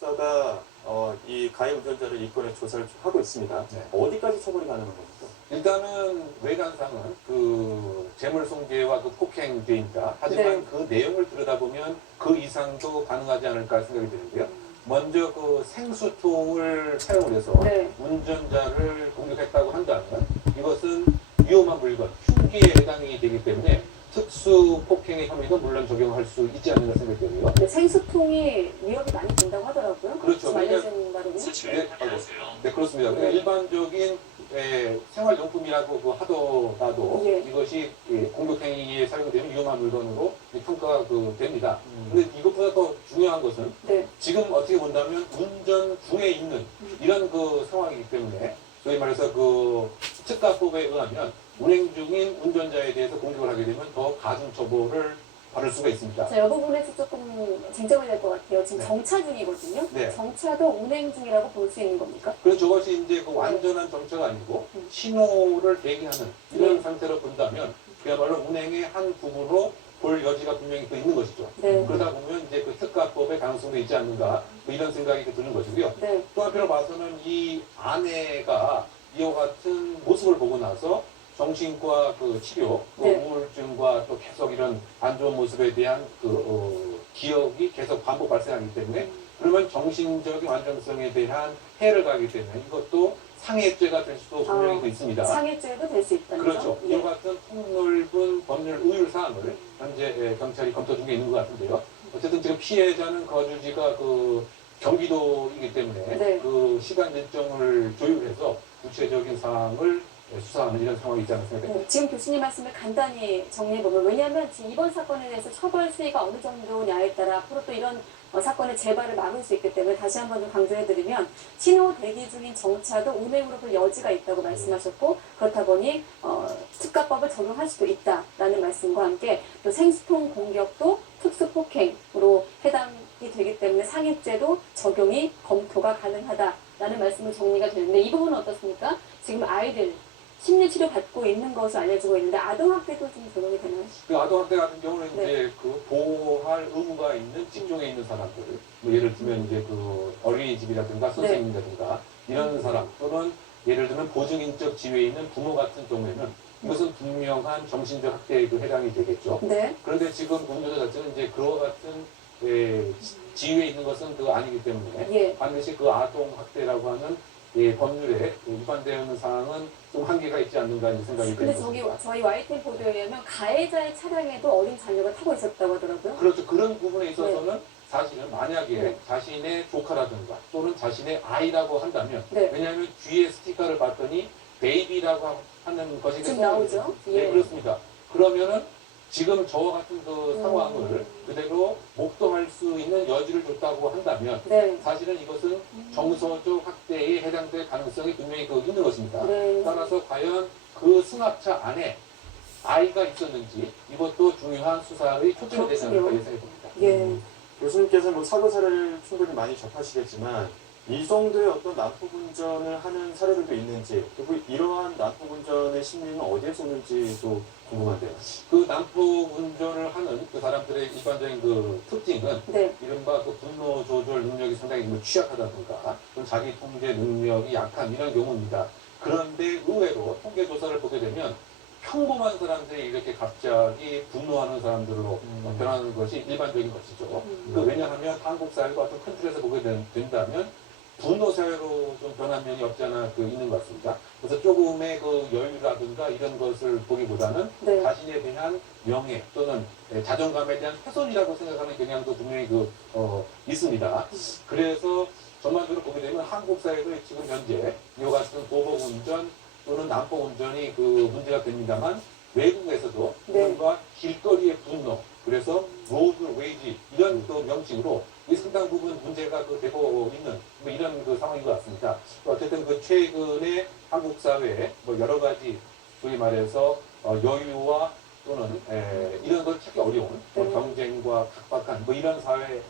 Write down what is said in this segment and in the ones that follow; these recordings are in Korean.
수사가 어, 이 가해 운전자를 이번에 조사를 하고 있습니다. 네. 어디까지 처벌이 가능한 겁니까? 일단은 외관상은 그 재물손괴와 그 폭행죄입니다. 하지만 네. 그 내용을 들여다보면 그 이상도 가능하지 않을까 생각이 드는데요. 먼저 그 생수통을 사용을 해서 네. 운전자를 공격했다고 한다면 이것은 위험한 물건, 흉기에 해당이 되기 때문에 특수 폭행의 혐의도 물론 적용할 수 있지 않는가. 네, 생수통이 위협이 많이 된다고 하더라고요. 그렇죠. 알려진 바로는. 네, 아이고. 네, 그렇습니다. 그러니까 일반적인 에, 생활용품이라고 그 하더라도 예. 이것이 예, 공격행위에 사용되는 위험한 물건으로 평가가 그 됩니다. 음. 근데 이것보다 더 중요한 것은 네. 지금 어떻게 본다면 운전 중에 있는 이런 그 상황이기 때문에 소위 말해서 그 특가법에 의하면 운행 중인 운전자에 대해서 공격을 하게 되면 더 가중 처벌을 받을 수가 있습니다. 자, 이 부분에서 조금 쟁점이 될 것 같아요. 지금 네. 정차 중이거든요. 네. 정차도 운행 중이라고 볼 수 있는 겁니까? 그래서 저것이 이제 그 완전한 정차가 아니고 음. 신호를 대기하는 이런 네. 상태로 본다면 그야말로 운행의 한 부분으로 볼 여지가 분명히 또 있는 것이죠. 네. 그러다 보면 이제 그 특가법의 가능성도 있지 않는가 뭐 이런 생각이 드는 것이고요. 네. 또 한편으로 봐서는 이 아내가 이와 같은 모습을 보고 나서 정신과 그 치료, 그 네. 우울증과 또 계속 이런 안 좋은 모습에 대한 그 어, 기억이 계속 반복 발생하기 때문에 그러면 정신적인 완전성에 대한 해를 가기 때문에 이것도 상해죄가 될 수도 분명히 아, 또 있습니다. 상해죄도 될 수 있다는 그렇죠. 점. 이와 예. 같은 폭넓은 법률 우율 사항을 현재 예, 경찰이 검토 중에 있는 것 같은데요. 어쨌든 지금 피해자는 거주지가 그 경기도이기 때문에 네. 그 시간 일정을 조율해서 구체적인 사항을 예, 수사하는 이런 상황이 있지 않나 생각합니다. 네, 지금 교수님 말씀을 간단히 정리해보면 왜냐하면 지금 이번 사건에 대해서 처벌 수위가 어느 정도냐에 따라 앞으로 또 이런 어, 사건의 재발을 막을 수 있기 때문에 다시 한번 좀 강조해드리면 신호 대기 중인 정차도 운행으로 볼 여지가 있다고 말씀하셨고 그렇다 보니 어, 특가법을 적용할 수도 있다라는 말씀과 함께 또 생수통 공격도 특수폭행으로 해당이 되기 때문에 상해죄도 적용이 검토가 가능하다라는 말씀을 정리가 되는데 이 부분은 어떻습니까? 지금 아이들 심리치료 받고 있는 것으로 알려지고 있는데 아동학대도 좀 적용이 되나요? 그 아동학대 같은 경우는 네. 이제 그 보호할 의무가 있는 직종에 있는 사람들, 뭐 예를 들면 이제 그 어린이집이라든가 네. 선생님이라든가 이런 사람 또는 예를 들면 보증인적 지위에 있는 부모 같은 경우에는 이것은 분명한 정신적 학대에 그 해당이 되겠죠. 네. 그런데 지금 운전자 자체는 이제 그와 같은 예, 지위에 있는 것은 그 아니기 때문에 예. 반드시 그 아동 학대라고 하는 예, 법률에 위반되어 있는 사항은 좀 한계가 있지 않는가 이런 생각이 근데 드는 저기. 저희 YTN 보도에 의하면 가해자의 차량에도 어린 자녀가 타고 있었다고 하더라고요. 그렇죠. 그런 부분에 있어서는 사실은 만약에 네. 자신의 조카라든가 또는 자신의 아이라고 한다면 네. 왜냐하면 뒤에 스티커를 봤더니 베이비라고 하는 것이 지금 나오죠? 네, 예. 그렇습니다. 그러면은 지금 저와 같은 그 음. 상황을 그대로 목도할 수 있는 여지를 줬다고 한다면 네. 사실은 이것은 정서적 학대에 해당될 가능성이 분명히 그 있는 것입니다. 네. 따라서 과연 그 승합차 안에 아이가 있었는지 이것도 중요한 수사의 초점이 되지 않을까 듭니다. 예. 음, 교수님께서 뭐 사고 사례를 충분히 많이 접하시겠지만 이 정도의 어떤 난폭 운전을 하는 사례들도 있는지 그리고 이러한 난폭 운전의 심리는 어디에서 오는지도 궁금한데요. 그 난폭 운전을 하는 그 사람들의 일반적인 그 특징은 네. 이른바 그 분노 조절 능력이 상당히 뭐 취약하다든가 또는 자기 통제 능력이 약한 이런 경우입니다. 그런데 의외로 통계 조사를 보게 되면 평범한 사람들이 이렇게 갑자기 분노하는 사람들로 음. 변하는 것이 일반적인 것이죠. 음. 그 왜냐하면 한국 사회가 어떤 큰 틀에서 보게 된- 된다면 분노 사회로 좀 변한 면이 없지 않아 그 있는 것 같습니다. 그래서 조금의 그 여유라든가 이런 것을 보기보다는 네. 자신에 대한 명예 또는 예, 자존감에 대한 훼손이라고 생각하는 경향도 분명히 그, 어, 있습니다. 그래서 전반적으로 보게 되면 한국 사회도 지금 현재 이와 같은 보복 운전 또는 난폭 운전이 그 문제가 됩니다만 외국에서도 네. 뭔가 길거리의 분노 그래서 로드 웨이지 이런 그 명칭으로 이 상당 부분 문제가 그 되고 있는 뭐 이런 그 상황인 것 같습니다. 어쨌든 그 최근에 한국 사회에 뭐 여러 가지 소위 말해서 어, 여유와 또는 에, 이런 걸 찾기 어려운 뭐 네. 경쟁과 각박한 뭐 이런 사회의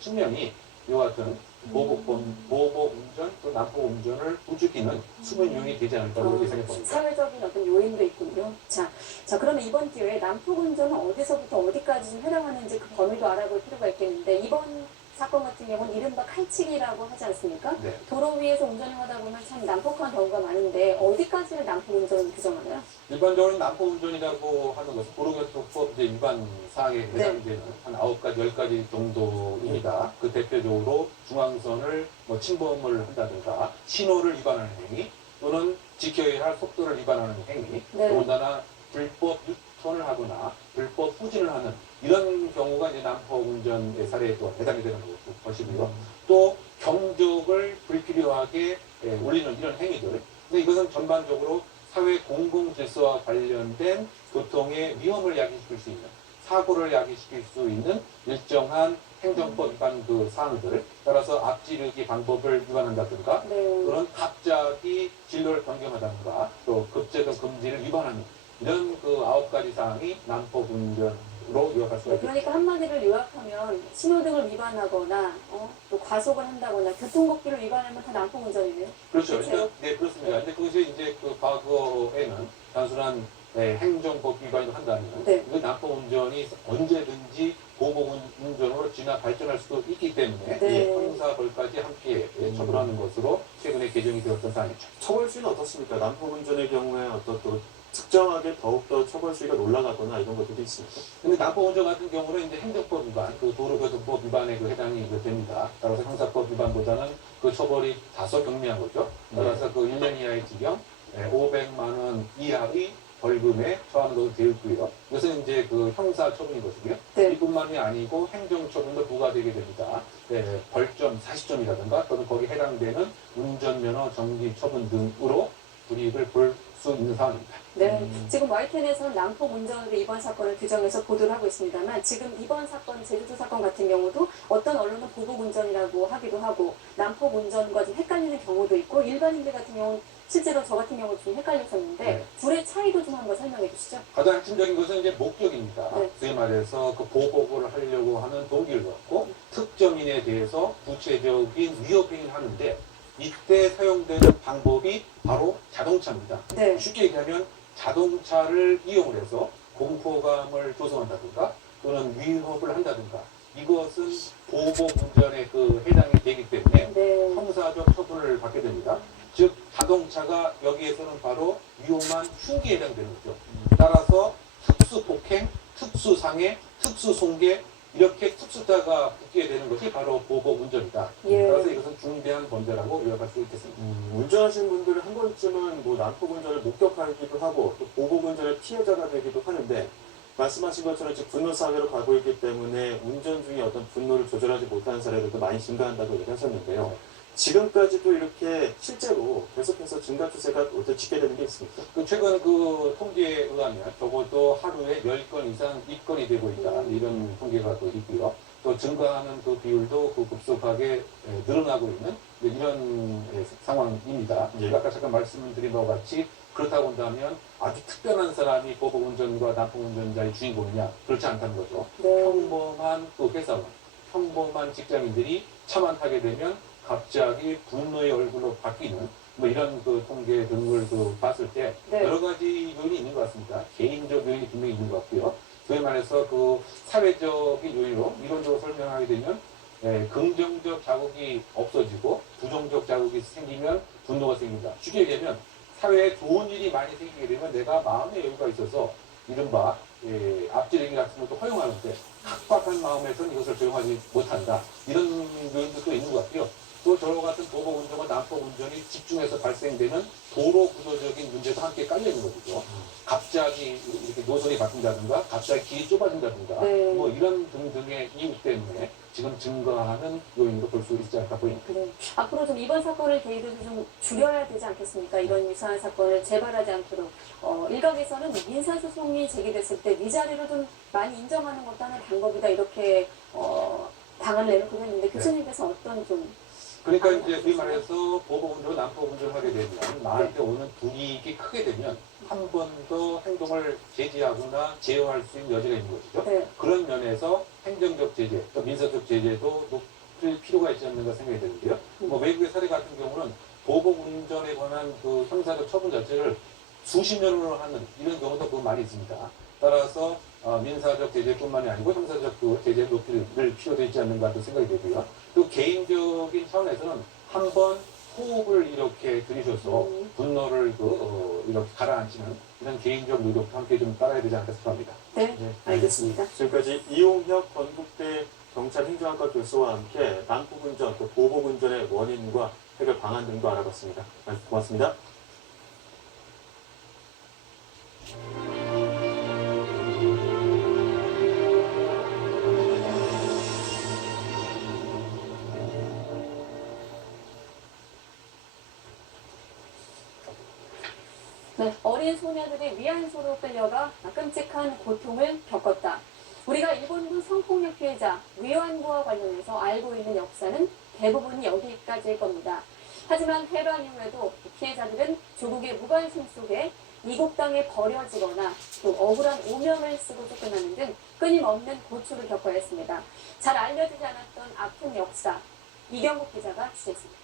측면이 이와 같은 보복, 보복 운전 또 난폭 운전을 부추기는 숨은 요인이 되지 않을까 그렇게 생각합니다. 사회적인 어떤 요인도 있군요. 자, 자 그러면 이번 기회에 난폭 운전은 어디서부터 어디까지 좀 해당하는지 그 범위도 알아볼 필요가 있겠는데 이번 칼치기라고 하지 않습니까? 네. 도로 위에서 운전을 하다 보면 참 난폭한 경우가 많은데 어디까지를 난폭 운전을 규정하나요? 일반적으로 난폭 운전이라고 하는 것은 도로교통법 이제 위반 사항에 해당되는 한 아홉 가지, 열 가지 정도입니다. 그 대표적으로 중앙선을 뭐 침범을 한다든가 신호를 위반하는 행위 또는 지켜야 할 속도를 위반하는 행위 네. 더군다나 불법 유턴을 하거나 불법 후진을 하는 이런 경우가 이제 난폭 운전의 사례에 또 해당이 되는 것- 것이고요. 또 경적을 불필요하게 예, 울리는 이런 행위들. 근데 이것은 전반적으로 사회 공공 질서와 관련된 교통의 위험을 야기시킬 수 있는 사고를 야기시킬 수 있는 일정한 행정법 위반 그 사항들 따라서 앞지르기 방법을 위반한다든가 네. 또는 갑자기 진로를 변경하다든가 또 급제동 금지를 위반하는 이런 그 아홉 가지 사항이 난폭 운전으로 요약할 수가 네, 있습니다. 그러니까 한마디를 요약하면 신호등을 위반하거나 어, 또 과속을 한다거나 교통법규를 위반하면 다 난폭 운전이네요. 그렇죠. 그렇죠. 그러니까 네 그렇습니다. 근데 그것이 이제 그 과거에는 단순한 네, 행정법 위반을 한다면 네. 그 난폭 운전이 언제든지 보복 운전으로 진화 발전할 수도 있기 때문에 네. 형사벌까지 함께 예, 처벌하는 것으로 최근에 개정이 되었던 사안이죠. 처벌 수위는 어떻습니까? 난폭 운전의 경우에 어떤 또 특정하게 더욱더 처벌 수위가 올라가거나 이런 것들이 있습니까? 근데 운전 같은 경우는 이제 행정법 위반, 그 도로교통법 위반에 그 해당이 그 됩니다. 따라서 형사법 위반보다는 그 처벌이 다소 경미한 거죠. 따라서 그 1년 이하의 징역, 500만 원 이하의 벌금에 처하는 것으로 되어 있고요. 이것은 이제 그 형사 처분인 것이고요. 네. 이뿐만이 아니고 행정 처분도 부과되게 됩니다. 네, 벌점 40점이라든가 또는 거기에 해당되는 운전면허 정지 처분 등으로 불이익을 볼 수 있는 상황입니다. 네, 음. 지금 YTN에서는 난폭 운전으로 이번 사건을 규정해서 보도를 하고 있습니다만 지금 이번 사건 제주도 사건 같은 경우도 어떤 언론은 보복 운전이라고 하기도 하고 난폭 운전과 좀 헷갈리는 경우도 있고 일반인들 같은 경우는 실제로 저 같은 경우 좀 헷갈렸었는데 네. 둘의 차이도 좀 한번 설명해 주시죠. 가장 핵심적인 것은 이제 목적입니다. 네. 소위 말해서 그 보복을 하려고 하는 동기를 갖고 특정인에 대해서 구체적인 위협행위를 하는데 이때 사용되는 방법이 바로 자동차입니다. 네, 쉽게 얘기하면 자동차를 이용을 해서 공포감을 조성한다든가 또는 위협을 한다든가 이것은 보복 운전에 그 해당이 되기 때문에 네, 형사적 처분을 받게 됩니다. 즉 자동차가 여기에서는 바로 위험한 흉기에 해당되는 거죠. 따라서 특수 폭행, 특수 상해, 특수 손괴 이렇게 특수자가 붙게 되는 것이 바로 보복 운전이다. 예. 따라서 이것은 중대한 범죄라고 요약할 수 있겠습니다. 음, 운전하시는 분들은 한 번쯤은 뭐 난폭 운전을 목격하기도 하고 또 보복 운전의 피해자가 되기도 하는데 말씀하신 것처럼 지금 분노 사회로 가고 있기 때문에 운전 중에 어떤 분노를 조절하지 못하는 사례들도 많이 증가한다고 얘기하셨는데요. 지금까지도 이렇게 실제로 계속해서 증가 추세가 어떻게 짓게 되는 게 있습니까? 그 최근 그 통계에 의하면 적어도 하루에 10건 이상 입건이 되고 있다. 이런 통계가 또 있고요. 또 증가하는 그 비율도 그 급속하게 에, 늘어나고 있는 이런 에, 상황입니다. 예. 아까 잠깐 말씀드린 바와 같이 그렇다고 한다면 아주 특별한 사람이 보복 운전과 난폭 운전자의 주인공이냐 그렇지 않다는 거죠. 네, 평범한 그 회사원, 평범한 직장인들이 차만 타게 되면 갑자기 분노의 얼굴로 바뀌는 뭐 이런 그 통계 등을 그 봤을 때 네. 여러 가지 요인이 있는 것 같습니다. 개인적 요인이 분명히 있는 것 같고요. 소위 말해서 그 사회적인 요인으로 이론적으로 설명하게 되면 예, 긍정적 자극이 없어지고 부정적 자극이 생기면 분노가 생긴다. 쉽게 얘기하면 사회에 좋은 일이 많이 생기게 되면 내가 마음의 여유가 있어서 이른바 예, 앞지르기 같은 것도 허용하는데 각박한 마음에서는 이것을 조용하지 못한다. 이런 요인도 또 있는 것 같고요. 또 저와 같은 도보 운전과 난폭 운전이 집중해서 발생되는 도로 구조적인 문제도 함께 깔려 있는 거죠. 갑자기 이렇게 노선이 바뀐다든가, 갑자기 길이 좁아진다든가, 네. 뭐 이런 등등의 이유 때문에 지금 증가하는 요인으로 볼 수 있지 않을까 보입니다. 그래. 앞으로 좀 이번 사건을 계기로 좀 줄여야 되지 않겠습니까? 이런 유사한 사건을 재발하지 않도록. 어, 일각에서는 민사소송이 제기됐을 때 위자료를 좀 많이 인정하는 것도 하나의 방법이다. 이렇게, 어, 방안을 내놓고 했는데 교수님께서 어떤 좀, 그러니까 아, 이제 소위 말해서 보복 운전, 난폭 운전을 하게 되면 네. 나한테 오는 불이익이 크게 되면 한 번 더 행동을 제지하거나 제어할 수 있는 여지가 있는 것이죠. 네, 그런 면에서 행정적 제재, 또 민사적 제재도 높일 필요가 있지 않는가 생각이 드는데요. 뭐 외국의 사례 같은 경우는 보복 운전에 관한 그 형사적 처분 자체를 수십 년으로 하는 이런 경우도 그 많이 있습니다. 따라서 어, 민사적 제재뿐만이 아니고 형사적 그 제재 높이를 필요도 있지 않는가 또 생각이 되고요. 또 개인적인 차원에서는 한번 호흡을 이렇게 들이셔서 음. 분노를 그, 어, 이렇게 가라앉히는 이런 개인적 노력도 함께 좀 따라야 되지 않을까 싶습니다. 네, 네, 알겠습니다. 지금까지 이용혁 건국대 경찰 행정학과 교수와 함께 난폭운전 또 보복운전의 원인과 해결 방안 등도 알아봤습니다. 말씀 고맙습니다. 어린 소녀들이 위안소로 끌려가 끔찍한 고통을 겪었다. 우리가 일본군 성폭력 피해자 위안부와 관련해서 알고 있는 역사는 대부분이 여기까지일 겁니다. 하지만 해방 이후에도 피해자들은 조국의 무관심 속에 이국 땅에 버려지거나 또 억울한 오명을 쓰고 쫓겨나는 등 끊임없는 고초를 겪어야 했습니다. 잘 알려지지 않았던 아픈 역사 이경국 기자가 취재했습니다.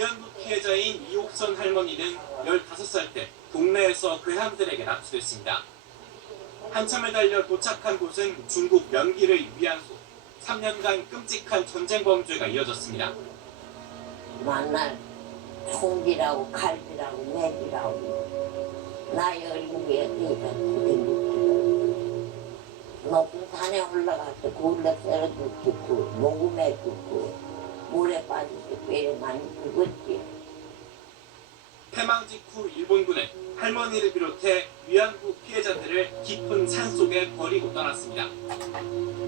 위안부 피해자인 이옥선 할머니는 15살 때 동네에서 괴함들에게 납치됐습니다. 한참을 달려 도착한 곳은 중국 면기의 위안소. 3년간 끔찍한 전쟁 범죄가 이어졌습니다. 만날 총기라고 나이 어린 게 그러니까 그게 묻기가 높은 산에 올라가서 굴러 썰어 죽고 녹음에 죽고 물에 빠지고 뼈에 많이 죽었지 패망 직후 일본군은 할머니를 비롯해 위안부 피해자들을 깊은 산속에 버리고 떠났습니다.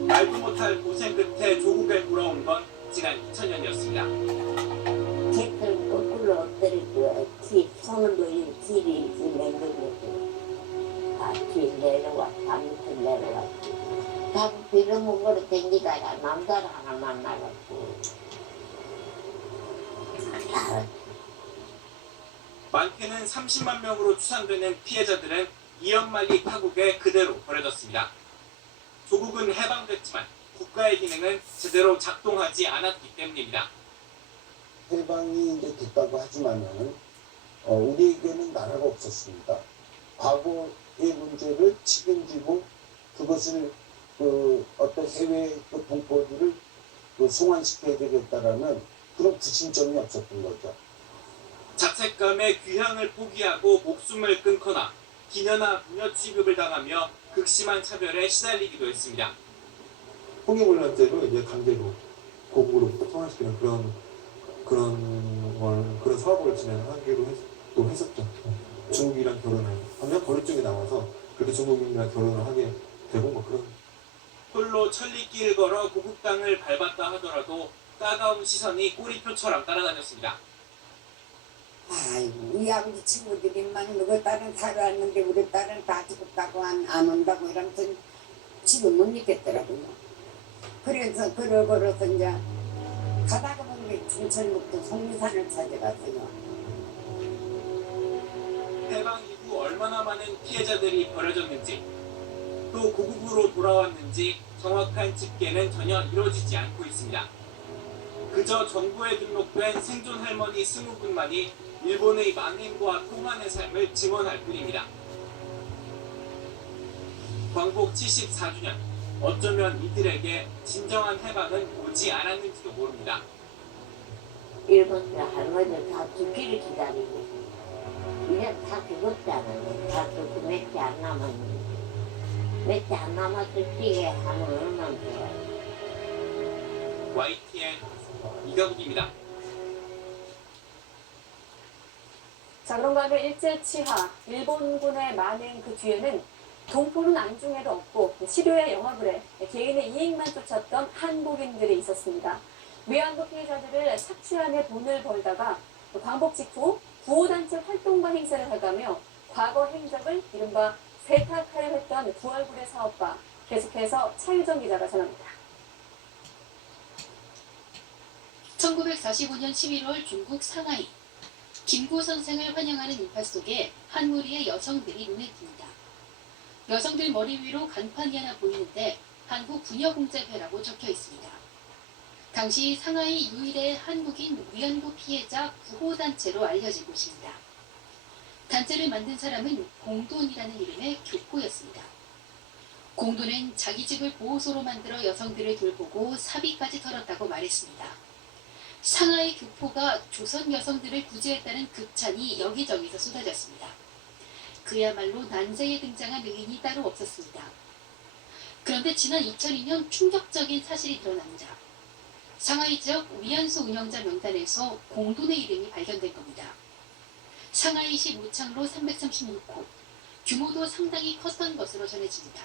말도 못할 고생 끝에 조국에 돌아온 건 지난 2000년이었습니다. 개들 거꾸로 엎드리고 기 손을 놓인 길이 그것도 다길 내려와 다 밑에 내려왔고 다 빌어먹으러 댕기다가 남자를 하나 만나갖고 많게는 30만 명으로 추산되는 피해자들은 이연말리 타국에 그대로 버려졌습니다. 조국은 해방됐지만 국가의 기능은 제대로 작동하지 않았기 때문입니다. 해방이 이제 됐다고 하지만은 어, 우리에게는 나라가 없었습니다. 과거의 문제를 책임지고 그것을 그 어떤 해외 그 동포들을 그 송환시켜야 되겠다라는 그런 구심점이 없었던 거죠. 자책감에 귀향을 포기하고 목숨을 끊거나 기녀나 부녀 취급을 당하며 극심한 차별에 시달리기도 했습니다. 포기문란죄로 이제 강제로 고국으로 소환시키는 그런 그런 걸 그런 사업을 진행하기로 했, 또 했었죠. 중국이랑 결혼을 하면 권리증이 나와서 그렇게 중국인이랑 결혼을 하게 되고 뭐 그런 홀로 천리길 걸어 고국 땅을 밟았다 하더라도 따가운 시선이 꼬리표처럼 따라다녔습니다. 아이고, 우리 아버지 친구들이만 누구 딸은 살아왔는데 우리 딸은 다 죽었다고 안, 안 온다고 이러면서 지금 못 믿겠더라고요. 그래서 그러 걸어서 이제 가다가 게 중천북도 속리산을 찾아가서요. 해방 이후 얼마나 많은 피해자들이 버려졌는지 또 고국으로 돌아왔는지 정확한 집계는 전혀 이루어지지 않고 있습니다. 그저 정부에 등록된 생존 할머니 20분만이 일본의 만행과 통한의 삶을 증언할 뿐입니다. 광복 74주년 어쩌면 이들에게 진정한 해방은 오지 않았는지도 모릅니다. 일본 할머니들 다 죽기를 기다리고 이제 다 죽었잖아요. 다 죽고 몇개 안 남았는데 몇개 안 남았을 때에 하면 얼마나 좋아요. YTN 이강국입니다. 자, 그런가 하면 일제 치하, 일본군의 만행 그 뒤에는 동포는 안중에도 없고 영합을 해 개인의 이익만 쫓았던 한국인들이 있었습니다. 위안부 피해자들을 착취하는 돈을 벌다가 또 광복 직후 구호단체 활동가 행사를 해가며 과거 행적을 이른바 세탁하려 했던 구얼굴의 사업과 계속해서 차유정 기자가 전합니다. 1945년 11월 중국 상하이 김구 선생을 환영하는 인파 속에 한 무리의 여성들이 눈에 띕니다. 여성들 머리 위로 간판이 하나 보이는데 한국 부녀공제회라고 적혀 있습니다. 당시 상하이 유일의 한국인 위안부 피해자 구호단체로 알려진 곳입니다. 단체를 만든 사람은 공돈이라는 이름의 교포였습니다. 공돈은 자기 집을 보호소로 만들어 여성들을 돌보고 사비까지 털었다고 말했습니다. 상하이 교포가 조선 여성들을 구제했다는 극찬이 여기저기서 쏟아졌습니다. 그야말로 난세에 등장한 의인이 따로 없었습니다. 그런데 지난 2002년 충격적인 사실이 드러납니다. 상하이 지역 위안소 운영자 명단에서 공돈의 이름이 발견된 겁니다. 상하이시 모창로 336호, 규모도 상당히 컸던 것으로 전해집니다.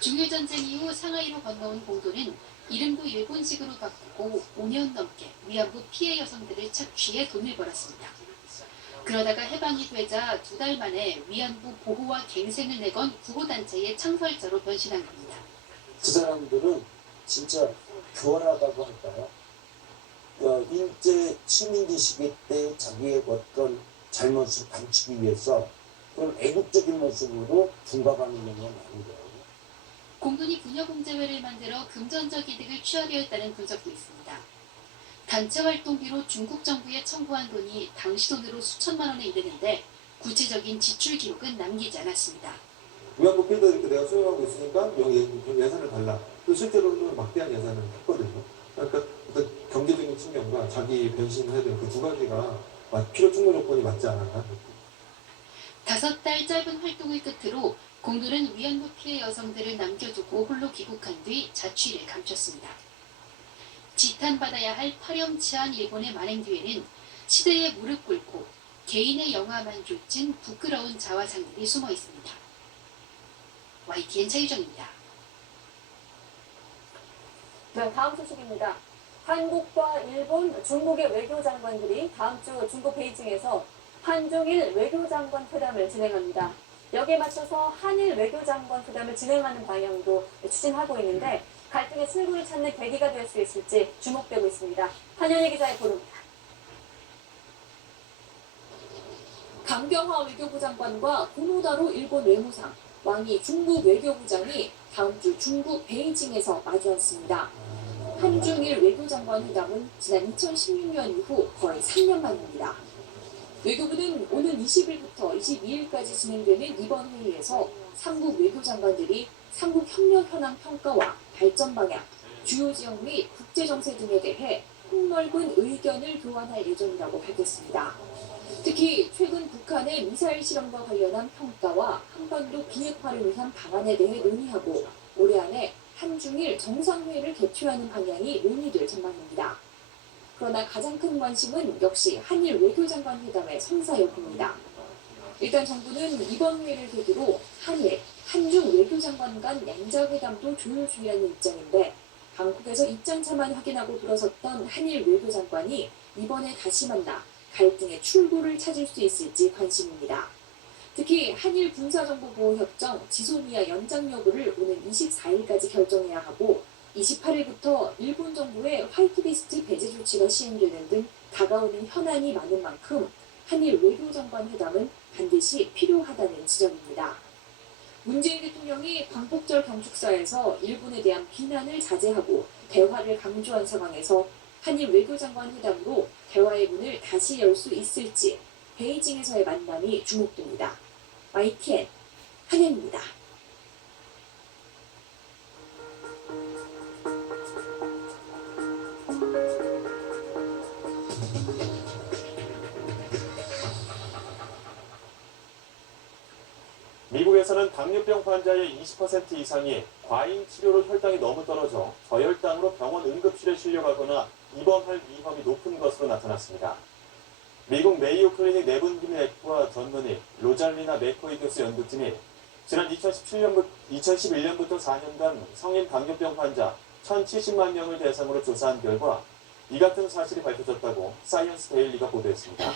중일전쟁 이후 상하이로 건너온 공돈은 이름도 일본식으로 바꾸고 5년 넘게 위안부 피해 여성들을 착취해 돈을 벌었습니다. 그러다가 해방이 되자 두 달 만에 위안부 보호와 갱생을 내건 구호단체의 창설자로 변신한 겁니다. 그 사람들은 진짜 교활하다고 할까요? 어, 일제 식민지 시기 때 자기의 어떤 잘못을 감추기 위해서 그런 애국적인 모습으로 둔갑하는 경우가 많은데요. 공돈이 부녀공제회를 만들어 금전적 이득을 취하려 했다는 분석도 있습니다. 단체 활동비로 중국 정부에 청구한 돈이 당시 돈으로 수천만 원에 이르는데 구체적인 지출 기록은 남기지 않았습니다. 피해자 이렇게 내가 수용하고 있으니까 여기 예- 예산을 달라. 또 실제로는 막대한 예산을 했거든요. 그러니까 어떤 경제적인 측면과 자기 변신을 해야 되는 그 두 가지가 맞- 필요 충분 조건이 맞지 않았나. 다섯 달 짧은 활동을 끝으로 공돈은 위안부 피해 여성들을 남겨두고 홀로 귀국한 뒤 자취를 감췄습니다. 지탄받아야 할 파렴치한 일본의 만행 뒤에는 시대에 무릎 꿇고 개인의 영화만 좇은 부끄러운 자화상들이 숨어 있습니다. YTN 차유정입니다. 네, 다음 소식입니다. 한국과 일본, 중국의 외교장관들이 다음 주 중국 베이징에서 한중일 외교장관 회담을 진행합니다. 여기에 맞춰서 한일 외교장관 회담을 진행하는 방향도 추진하고 있는데 갈등의 출구를 찾는 계기가 될 수 있을지 주목되고 있습니다. 한현희 기자의 보도입니다. 강경화 외교부 장관과 고노다로 일본 외무상, 왕이 중국 외교부장이 다음 주 중국 베이징에서 마주했습니다. 한중일 외교장관 회담은 지난 2016년 이후 거의 3년 만입니다. 외교부는 오는 20일부터 22일까지 진행되는 이번 회의에서 삼국 외교장관들이 삼국 협력 현황 평가와 발전 방향, 주요 지역 및 국제 정세 등에 대해 폭넓은 의견을 교환할 예정이라고 밝혔습니다. 특히 최근 북한의 미사일 실험과 관련한 평가와 한반도 비핵화를 위한 방안에 대해 논의하고 올해 안에 한중일 정상회의를 개최하는 방향이 논의될 전망입니다. 그러나 가장 큰 관심은 역시 한일 외교장관 회담의 성사 여부입니다. 일단 정부는 이번 회의를 계기로 한일, 한중 외교장관 간 양자회담도 조율 중이라는 입장인데 방콕에서 입장차만 확인하고 돌아섰던 한일 외교장관이 이번에 다시 만나 갈등의 출구를 찾을 수 있을지 관심입니다. 특히 한일 군사정보보호협정 지소미아 연장 여부를 오는 24일까지 결정해야 하고 28일부터 일본 정부의 화이트리스트 배제 조치가 시행되는 등 다가오는 현안이 많은 만큼 한일 외교장관 회담은 반드시 필요하다는 지적입니다. 문재인 대통령이 광복절 경축사에서 일본에 대한 비난을 자제하고 대화를 강조한 상황에서 한일 외교장관 회담으로 대화의 문을 다시 열 수 있을지 베이징에서의 만남이 주목됩니다. YTN 한현입니다. 미국에서는 당뇨병 환자의 20% 이상이 과잉 치료로 혈당이 너무 떨어져 저혈당으로 병원 응급실에 실려가거나 입원할 위험이 높은 것으로 나타났습니다. 미국 메이오 클리닉 내분비내과 전문의 로잘리나 메코이 교수 연구팀이 지난 2017년부터 2011년부터 4년간 성인 당뇨병 환자 1,070만 명을 대상으로 조사한 결과 이 같은 사실이 밝혀졌다고 사이언스 데일리가 보도했습니다.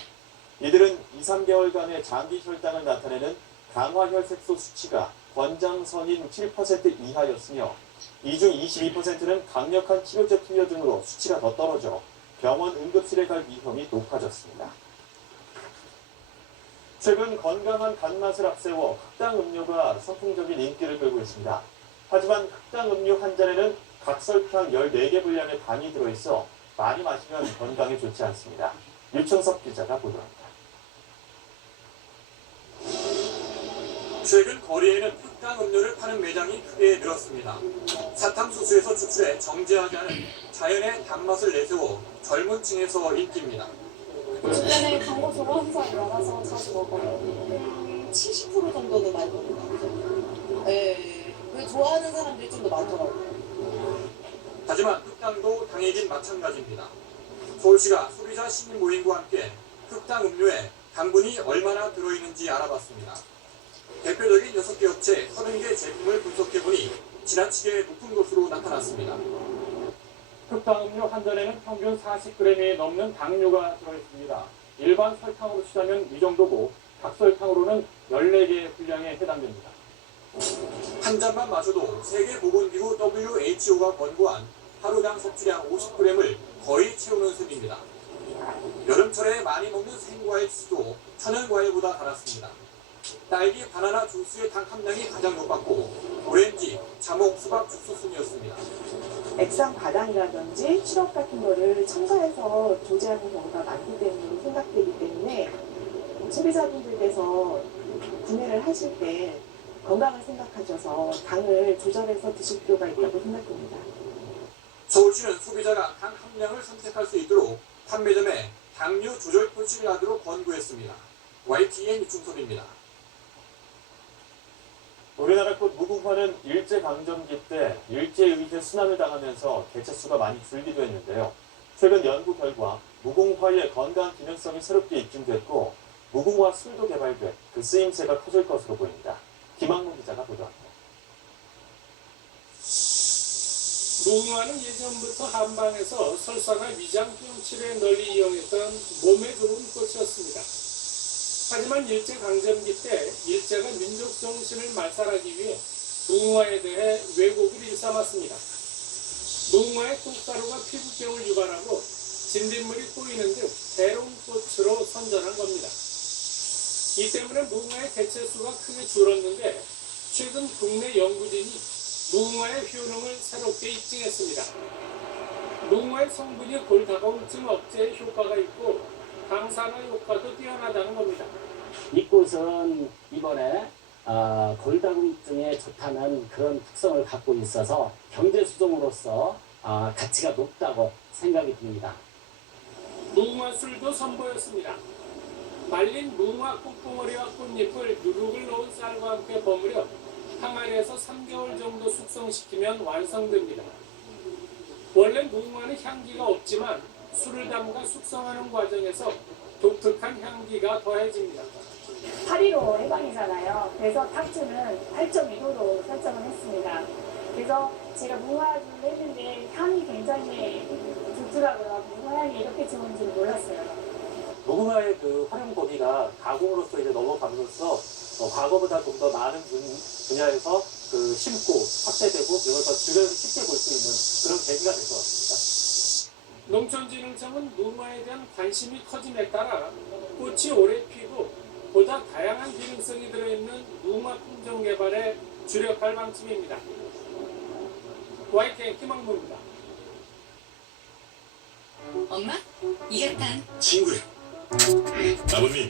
이들은 2, 3개월간의 장기 혈당을 나타내는 강화혈색소 수치가 권장선인 7% 이하였으며 이 중 22%는 강력한 치료제 투여 등으로 수치가 더 떨어져 병원 응급실에 갈 위험이 높아졌습니다. 최근 건강한 단맛을 앞세워 흑당 음료가 선풍적인 인기를 끌고 있습니다. 하지만 흑당 음료 한 잔에는 각설탕 14개 분량의 당이 들어있어 많이 마시면 건강에 좋지 않습니다. 유청섭 기자가 보도합니다. 최근 거리에는 흑당 음료를 파는 매장이 크게 늘었습니다. 사탕수수에서 추출해 정제하지 않은 자연의 단맛을 내세워 젊은 층에서 인기입니다. 주변에 광고 좋아하는 사람이 많아서 자주 먹어요. 70% 정도는 많이 먹는 것 같아요. 네, 그 좋아하는 사람들이 좀 더 많더라고요. 하지만 흑당도 당이긴 마찬가지입니다. 서울시가 소비자 시민 모임과 함께 흑당 음료에 당분이 얼마나 들어있는지 알아봤습니다. 대표적인 6개 업체 30개 제품을 분석해보니 지나치게 높은 것으로 나타났습니다. 흑당 음료 한 잔에는 평균 40g이 넘는 당류가 들어있습니다. 일반 설탕으로 치자면 이 정도고 닭설탕으로는 14개의 분량에 해당됩니다. 한 잔만 마셔도 세계보건기구 WHO가 권고한 하루당 섭취량 50g을 거의 채우는 셈입니다. 여름철에 많이 먹는 생과일 지수도 천연과일보다 달았습니다. 딸기, 바나나 주스의 당 함량이 가장 높았고 오렌지, 자몽, 수박 주스 순이었습니다. 액상 과당이라든지 시럽 같은 거를 첨가해서 조제하는 경우가 많기 때문에 생각되기 때문에 소비자분들께서 구매를 하실 때 건강을 생각하셔서 당을 조절해서 드실 필요가 있다고 생각됩니다. 서울시는 소비자가 당 함량을 선택할 수 있도록 판매점에 당류 조절 표시를 하도록 권고했습니다. YTN 이충섭입니다. 우리나라 꽃 무궁화는 일제강점기 때 일제의제 순환을 당하면서 개체수가 많이 줄기도 했는데요. 최근 연구 결과 무궁화의 건강 기능성이 새롭게 입증됐고 무궁화 술도 개발돼 그 쓰임새가 커질 것으로 보입니다. 김학문 기자가 보도합니다. 무궁화는 예전부터 한방에서 설사나 위장 흉치에 널리 이용했던 몸에 좋은 꽃이었습니다. 하지만 일제강점기 때 일제가 민족 정신을 말살하기 위해 무궁화에 대해 왜곡을 일삼았습니다. 무궁화의 꽃가루가 피부병을 유발하고 진딧물이 꼬이는 등 대롱 꽃으로 선전한 겁니다. 이 때문에 무궁화의 개체수가 크게 줄었는데 최근 국내 연구진이 무궁화의 효능을 새롭게 입증했습니다. 무궁화의 성분이 골다공증 억제에 효과가 있고 항산화 효과도 뛰어나다는 겁니다. 이 꽃은 이번에 아, 골다공증에 좋다는 그런 특성을 갖고 있어서 경제 수종으로서 아, 가치가 높다고 생각이 듭니다. 무궁화 술도 선보였습니다. 말린 무궁화 꽃봉오리와 꽃잎을 누룩을 넣은 쌀과 함께 버무려 항아리에서 3개월 정도 숙성시키면 완성됩니다. 원래 무궁화는 향기가 없지만 술을 담가 숙성하는 과정에서 독특한 향기가 더해집니다. 8.15 해방이잖아요. 그래서 탁주는 8.2도로 설정을 했습니다. 그래서 제가 무화과를 했는데 향이 굉장히 좋더라고요. 무화향이 이렇게 좋은지 몰랐어요. 무궁화의 그 활용 범위가 가공으로서 이제 넘어감으로써 어, 과거보다 좀 더 많은 분, 분야에서 그 심고 확대되고 이걸 더 주변에서 쉽게 볼 수 있는 그런 계기가 될 것 같습니다. 농촌진흥청은 무궁화에 대한 관심이 커짐에 따라 꽃이 오래 피고 보다 다양한 기능성이 들어있는 무궁화 품종 개발에 주력할 방침입니다. YTN 김학무입니다. 엄마? 이것단 친구야. 아버님,